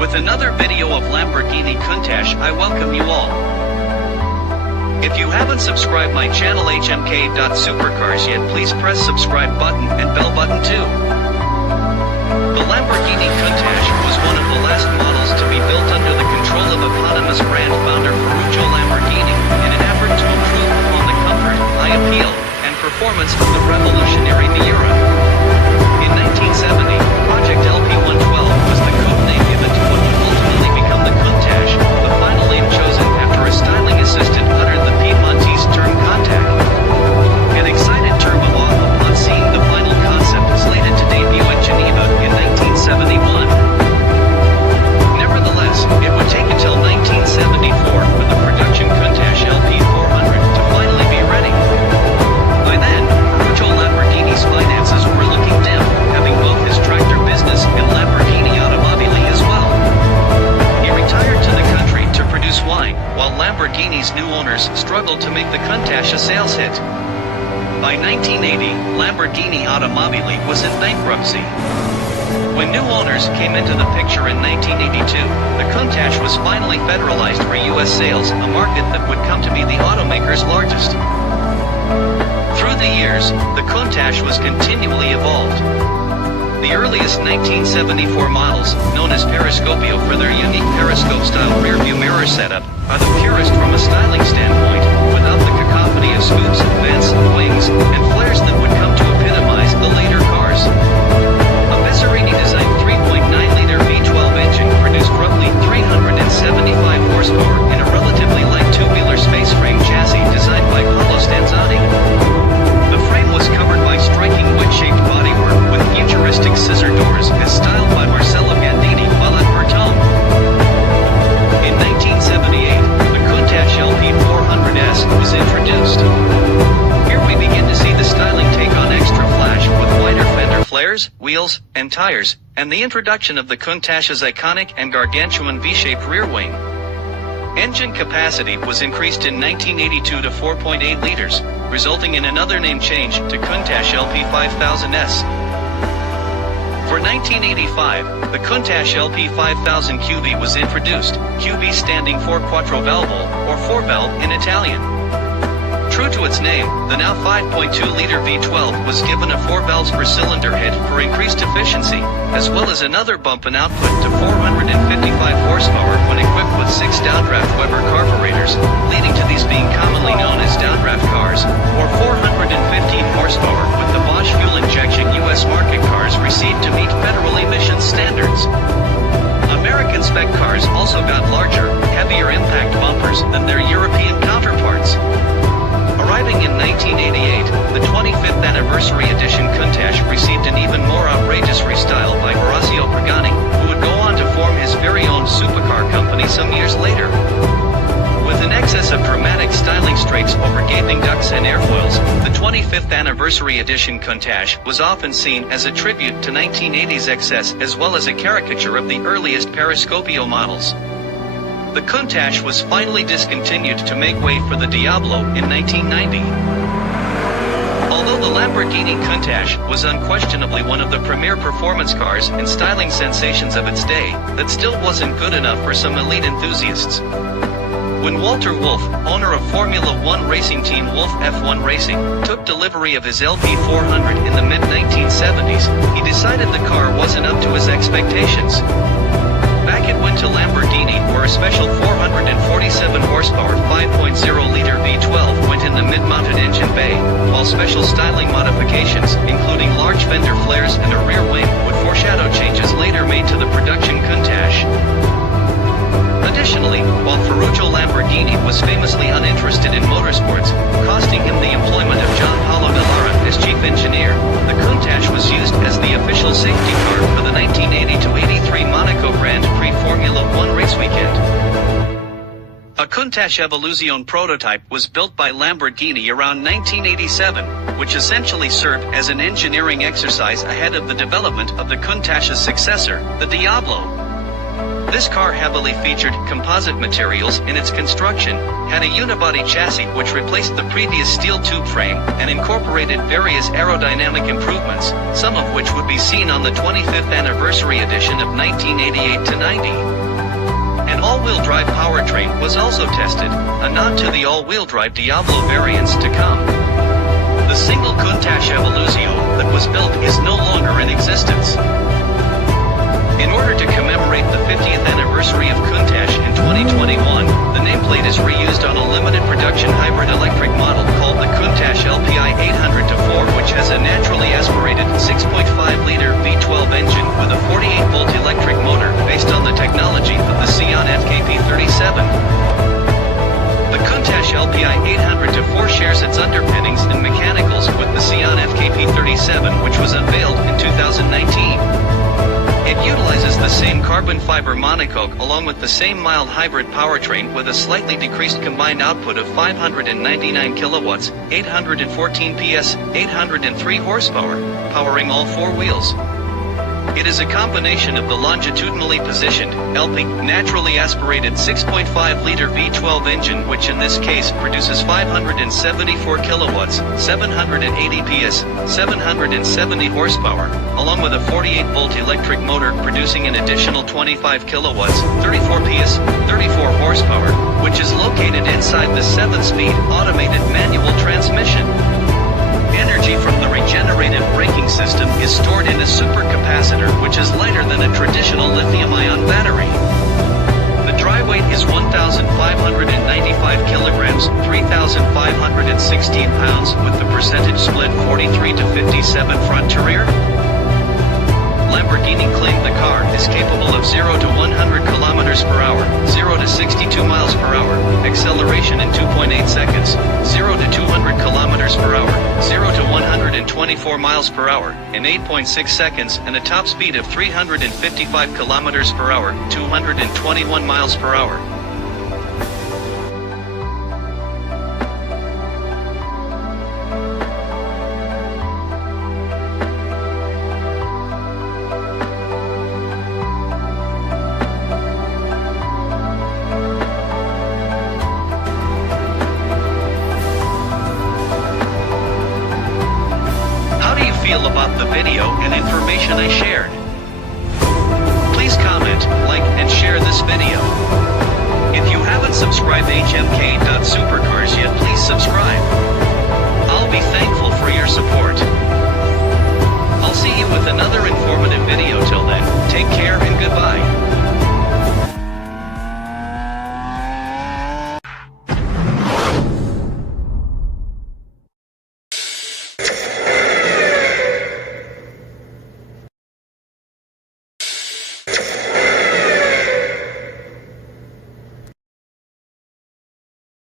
With another video of Lamborghini Countach, I welcome you all. If you haven't subscribed my channel HMKsuper.cars yet, please press subscribe button and bell button too. The Lamborghini Countach was one of the last models to be built under the control of eponymous brand founder Ferruccio Lamborghini, in an effort to improve upon the comfort, high appeal, and performance of the revolutionary Miura. In 1970, Project LP112 was the code name given to what would ultimately become the Countach, the final name chosen after a styling assistant uttered the Piedmontese term Countach. An excited Turbois upon seeing the final concept slated to debut at Geneva in 1971. Nevertheless, it would take until 1974 for the production Countach LP400 to finally be ready. By then, Ferruccio Lamborghini's finances were looking dim, having both his tractor business and Lamborghini Automobili as well. He retired to the country to produce wine, while Lamborghini's new owners struggled to make the Countach a sales hit. By 1980, Lamborghini Automobili was in bankruptcy. When new owners came into the picture in 1982, the Countach was finally federalized for U.S. sales, a market that would come to be the automaker's largest. Through the years, the Countach was continually evolved. The earliest 1974 models, known as Periscopio for their unique periscope-style rear-view mirror setup, are the purest from a styling standpoint, without the cacophony of scoops, vents, wings, and flares that would come to epitomize the later cars. A Pizzerini-designed 3.9-liter V12 engine produced roughly 375 horsepower in a relatively light tubular space frame chassis designed by Paolo Stanzani. The frame was covered by striking wedge-shaped bodywork with futuristic scissor doors as styled by Marcello Gandini while at Bertone. In 1978, the Countach LP400S was introduced. Here we begin to see the styling take on extra flash with wider fender flares, wheels, and tires, and the introduction of the Countach's iconic and gargantuan V-shaped rear wing. Engine capacity was increased in 1982 to 4.8 liters, resulting in another name change to Countach LP5000S. For 1985, the Countach LP5000 QV was introduced, QV standing for Quattro Valvole, or 4-valve in Italian. True to its name, the now 5.2-liter V12 was given a 4 valves per cylinder head for increased efficiency, as well as another bump in output to 455 horsepower when equipped with 6 downdraft Weber carburetors, leading to these being commonly known as downdraft cars, or 415 horsepower with the Bosch fuel injection U.S. market cars received to meet federal emissions standards. American spec cars also got larger, heavier impact bumpers than their European counterparts. Arriving in 1988, the 25th anniversary edition Countach received an even more outrageous restyle by Horacio Pagani, who would go on to form his very own Supercar company some years later. With an excess of dramatic styling straights over gaping ducts and airfoils, the 25th anniversary edition Countach was often seen as a tribute to 1980s excess as well as a caricature of the earliest Periscopio models. The Countach was finally discontinued to make way for the Diablo in 1990. Although the Lamborghini Countach was unquestionably one of the premier performance cars and styling sensations of its day, that still wasn't good enough for some elite enthusiasts. When Walter Wolf, owner of Formula One racing team Wolf F1 Racing, took delivery of his LP400 in the mid-1970s, he decided the car wasn't up to his expectations. Back it went to Lamborghini, where a special 447 horsepower 5.0-liter V12 went in the mid-mounted engine bay, while special styling modifications, including large fender flares and a rear wing, would foreshadow changes later made to the production Countach. Additionally, while Ferruccio Lamborghini was famously uninterested in motorsports, costing him the employment of John Paolo Dallara as chief engineer, the Countach was used as the official safety car for the 1980-83 Monaco Grand Prix Formula One race weekend. A Countach Evoluzione prototype was built by Lamborghini around 1987, which essentially served as an engineering exercise ahead of the development of the Countach's successor, the Diablo. This car heavily featured composite materials in its construction, had a unibody chassis which replaced the previous steel tube frame, and incorporated various aerodynamic improvements, some of which would be seen on the 25th anniversary edition of 1988-90. An all-wheel drive powertrain was also tested, a nod to the all-wheel drive Diablo variants to come. The single Countach Evoluzio that was built is no longer in existence. In order to commemorate the 50th anniversary of Countach in 2021, the nameplate is reused on a limited production hybrid electric model called the Countach LPI 800-4, which has a naturally aspirated 6.5-liter V12 engine with a 48-volt electric motor based on the technology of the Sion FKP37. The Countach LPI 800-4 shares its underpinnings and mechanicals with the Sion FKP37, which was unveiled in 2019. It utilizes the same carbon fiber monocoque along with the same mild hybrid powertrain with a slightly decreased combined output of 599 kilowatts, 814 PS, 803 horsepower, powering all four wheels. It is a combination of the longitudinally positioned, LP, naturally aspirated 6.5-liter V12 engine, which in this case produces 574 kilowatts, 780 PS, 770 horsepower, along with a 48-volt electric motor producing an additional 25 kilowatts, 34 PS, 34 horsepower, which is located inside the 7-speed automated manual transmission. Energy from the regenerative braking system is stored in a supercapacitor, which is lighter than a traditional lithium-ion battery. The dry weight is 1,595 kilograms, 3,516 pounds, with the percentage split 43 to 57 front to rear. Lamborghini claimed the car is capable of 0 to 100 kilometers per hour, 0 to 62 miles per hour, acceleration in 2.8 seconds, 0 to 200 kilometers per hour, 0 to 124 miles per hour, in 8.6 seconds, and a top speed of 355 kilometers per hour, 221 miles per hour. About the video and information I shared. Please comment, like, and share this video. If you haven't subscribed to HMK.Supercars yet, please subscribe.